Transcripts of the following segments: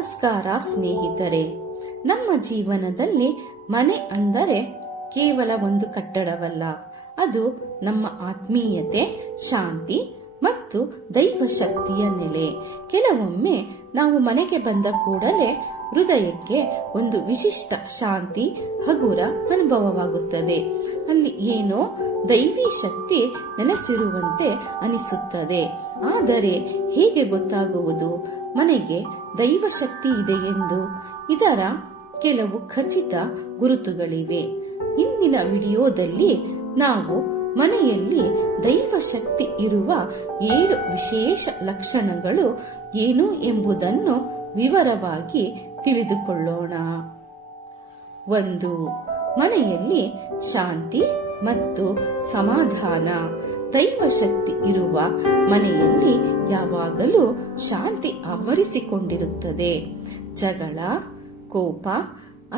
ನಮಸ್ಕಾರ ಸ್ನೇಹಿತರೆ. ನಮ್ಮ ಜೀವನದಲ್ಲಿ ಮನೆ ಅಂದರೆ ಕೇವಲ ಒಂದು ಕಟ್ಟಡವಲ್ಲ, ಅದು ನಮ್ಮ ಆತ್ಮೀಯತೆ, ಶಾಂತಿ ಮತ್ತು ದೈವ ಶಕ್ತಿಯ ನೆಲೆ. ಕೆಲವೊಮ್ಮೆ ನಾವು ಮನೆಗೆ ಬಂದ ಕೂಡಲೇ ಹೃದಯಕ್ಕೆ ಒಂದು ವಿಶಿಷ್ಟ ಶಾಂತಿ, ಹಗುರ ಅನುಭವವಾಗುತ್ತದೆ. ಅಲ್ಲಿ ಏನೋ ದೈವಿ ಶಕ್ತಿ ನೆಲೆಸಿರುವಂತೆ ಅನಿಸುತ್ತದೆ. ಆದರೆ ಹೇಗೆ ಗೊತ್ತಾಗುವುದು ಮನೆಗೆ ದೈವ ಶಕ್ತಿ ಇದೆ ಎಂದು? ಇದರ ಕೆಲವು ಖಚಿತ ಗುರುತುಗಳಿವೆ. ಇಂದಿನ ವಿಡಿಯೋದಲ್ಲಿ ನಾವು ಮನೆಯಲ್ಲಿ ದೈವ ಶಕ್ತಿ ಇರುವ 7 ವಿಶೇಷ ಲಕ್ಷಣಗಳು ಏನು ಎಂಬುದನ್ನು ವಿವರವಾಗಿ ತಿಳಿದುಕೊಳ್ಳೋಣ. 1. ಮನೆಯಲ್ಲಿ ಶಾಂತಿ ಮತ್ತು ಸಮಾಧಾನ. ದೈವ ಶಕ್ತಿ ಇರುವ ಮನೆಯಲ್ಲಿ ಯಾವಾಗಲೂ ಶಾಂತಿ ಆವರಿಸಿಕೊಂಡಿರುತ್ತದೆ. ಜಗಳ, ಕೋಪ,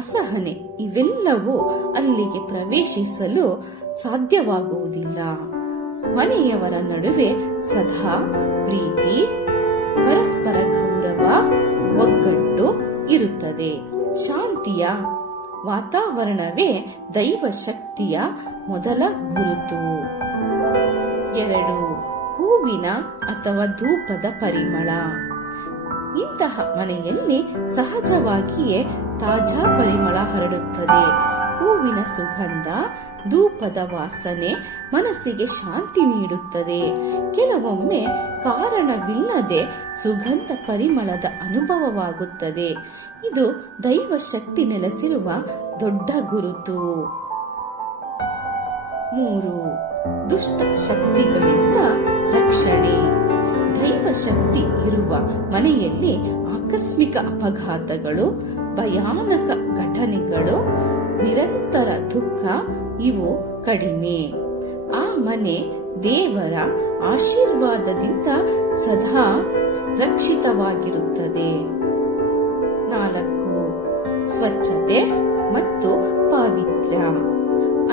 ಅಸಹನೆ ಇವೆಲ್ಲವೂ ಅಲ್ಲಿಗೆ ಪ್ರವೇಶಿಸಲು ಸಾಧ್ಯವಾಗುವುದಿಲ್ಲ. ಮನೆಯವರ ನಡುವೆ ಸದಾ ಪ್ರೀತಿ, ಪರಸ್ಪರ ಗೌರವ, ಒಗ್ಗಟ್ಟು ಇರುತ್ತದೆ. ಶಾಂತಿಯ ವಾತಾವರಣವೇ ದೈವ ಶಕ್ತಿಯ ಮೊದಲ ಗುರುತು. 2. ಹೂವಿನ ಅಥವಾ ಧೂಪದ ಪರಿಮಳ. ಇಂತಹ ಮನೆಯಲ್ಲಿ ಸಹಜವಾಗಿಯೇ ತಾಜಾ ಪರಿಮಳ ಹರಡುತ್ತದೆ. ಹೂವಿನ ಸುಗಂಧ, ಧೂಪದ ವಾಸನೆ ಮನಸ್ಸಿಗೆ ಶಾಂತಿ ನೀಡುತ್ತದೆ. ಕೆಲವೊಮ್ಮೆ ಕಾರಣವಿಲ್ಲದೆ ಸುಗಂಧ ಪರಿಮಳದ ಅನುಭವವಾಗುತ್ತದೆ. ಇದು ದೈವ ಶಕ್ತಿ ನೆಲೆಸಿರುವ ದೊಡ್ಡ ಗುರುತು. 3. ದುಷ್ಟ ಶಕ್ತಿಗಳಿಂದ ರಕ್ಷಣೆ. ದೈವ ಶಕ್ತಿ ಇರುವ ಮನೆಯಲ್ಲಿ ಆಕಸ್ಮಿಕ ಅಪಘಾತಗಳು, ಭಯಾನಕ ಘಟನೆಗಳು, ನಿರಂತರ ದುಃಖ ಇವು ಕಡಿಮೆ. ಆ ಮನೆ ದೇವರ ಆಶೀರ್ವಾದದಿಂದ ಸದಾ ರಕ್ಷಿತವಾಗಿರುತ್ತದೆ. 4. ಸ್ವಚ್ಛತೆ ಮತ್ತು ಪಾವಿತ್ರ್ಯ.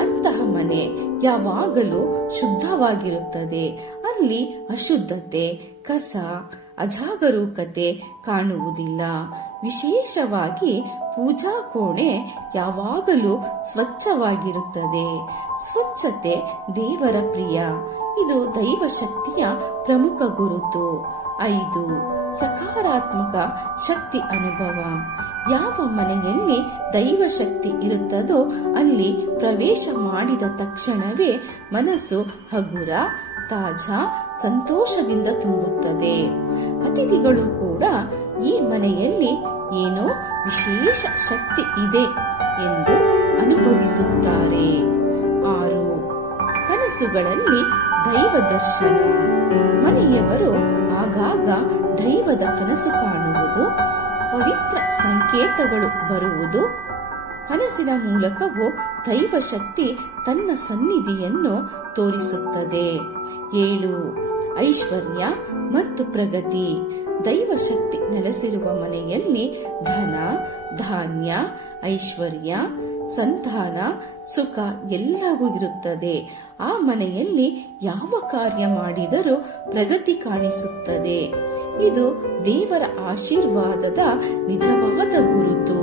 ಅಂತಹ ಮನೆ ಯಾವಾಗಲೂ ಶುದ್ಧವಾಗಿರುತ್ತದೆ. ಅಲ್ಲಿ ಅಶುದ್ಧತೆ, ಕಸ, ಅಜಾಗರೂಕತೆ ಕಾಣುವುದಿಲ್ಲ. ವಿಶೇಷವಾಗಿ ಪೂಜಾ ಕೋಣೆ ಯಾವಾಗಲೂ ಸ್ವಚ್ಛವಾಗಿರುತ್ತದೆ. ಸ್ವಚ್ಛತೆ ದೇವರ ಪ್ರಿಯ. ಇದು ದೈವ ಶಕ್ತಿಯ ಪ್ರಮುಖ ಗುರುತು. 5. ಸಕಾರಾತ್ಮಕ ಶಕ್ತಿ ಅನುಭವ. ಯಾವ ಮನೆಯಲ್ಲಿ ದೈವ ಶಕ್ತಿ ಇರುತ್ತದೋ ಅಲ್ಲಿ ಪ್ರವೇಶ ಮಾಡಿದ ತಕ್ಷಣವೇ ಮನಸ್ಸು ಹಗುರ, ತಾಜಾ, ಸಂತೋಷದಿಂದ ತುಂಬುತ್ತದೆ. ಅತಿಥಿಗಳು ಕೂಡ ಈ ಮನೆಯಲ್ಲಿ ಏನೋ ವಿಶೇಷ ಶಕ್ತಿ ಇದೆ ಎಂದು ಅನುಭವಿಸುತ್ತಾರೆ. 6. ಕನಸುಗಳಲ್ಲಿ ದೈವ ದರ್ಶನ. ಮನೆಯವರು ಆಗಾಗ ದೈವದ ಕನಸು ಕಾಣುವುದು, ಪವಿತ್ರ ಸಂಕೇತಗಳು ಬರುವುದು, ಕನಸಿನ ಮೂಲಕವೂ ದೈವ ಶಕ್ತಿ ತನ್ನ ಸನ್ನಿಧಿಯನ್ನು ತೋರಿಸುತ್ತದೆ. 7. ಐಶ್ವರ್ಯ ಮತ್ತು ಪ್ರಗತಿ. ದೈವ ಶಕ್ತಿ ನೆಲೆಸಿರುವ ಮನೆಯಲ್ಲಿ ಧನ, ಧಾನ್ಯ, ಐಶ್ವರ್ಯ, ಸಂತಾನ, ಸುಖ ಎಲ್ಲವೂ ಇರುತ್ತದೆ. ಆ ಮನೆಯಲ್ಲಿ ಯಾವ ಕಾರ್ಯ ಮಾಡಿದರೂ ಪ್ರಗತಿ ಕಾಣಿಸುತ್ತದೆ. ಇದು ದೇವರ ಆಶೀರ್ವಾದದ ನಿಜವಾದ ಗುರುತು.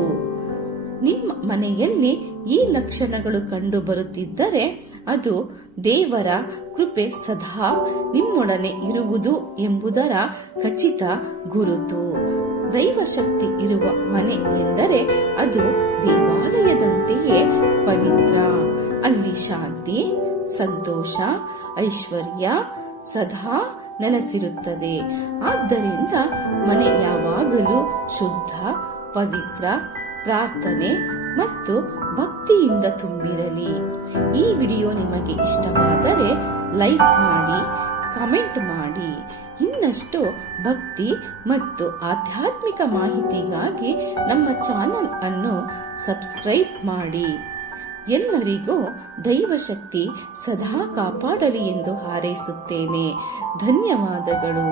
ನಿಮ್ಮ ಮನೆಯಲ್ಲಿ ಈ ಲಕ್ಷಣಗಳು ಕಂಡು ಬರುತ್ತಿದ್ದರೆ ಅದು ದೇವರ ಕೃಪೆ ಸದಾ ನಿಮ್ಮೊಡನೆ ಇರುವುದು ಎಂಬುದರ ಖಚಿತ ಗುರುತು. ದೈವ ಶಕ್ತಿ ಇರುವ ಮನೆ ಎಂದರೆ ಅದು ದೇವಾಲಯದಂತೆಯೇ ಪವಿತ್ರ. ಅಲ್ಲಿ ಶಾಂತಿ, ಸಂತೋಷ, ಐಶ್ವರ್ಯ ಸದಾ ನೆಲೆಸಿರುತ್ತದೆ. ಆದ್ದರಿಂದ ಮನೆ ಯಾವಾಗಲೂ ಶುದ್ಧ, ಪವಿತ್ರ, ಪ್ರಾರ್ಥನೆ ಮತ್ತು ಭಕ್ತಿಯಿಂದ ತುಂಬಿರಲಿ. ಈ ವಿಡಿಯೋ ನಿಮಗೆ ಇಷ್ಟವಾದರೆ ಲೈಕ್ ಮಾಡಿ, ಕಮೆಂಟ್ ಮಾಡಿ. ಇನ್ನಷ್ಟು ಭಕ್ತಿ ಮತ್ತು ಆಧ್ಯಾತ್ಮಿಕ ಮಾಹಿತಿಗಾಗಿ ನಮ್ಮ ಚಾನೆಲ್ ಅನ್ನು ಸಬ್ಸ್ಕ್ರೈಬ್ ಮಾಡಿ. ಎಲ್ಲರಿಗೂ ದೈವ ಶಕ್ತಿ ಸದಾ ಕಾಪಾಡಲಿ ಎಂದು ಹಾರೈಸುತ್ತೇನೆ. ಧನ್ಯವಾದಗಳು.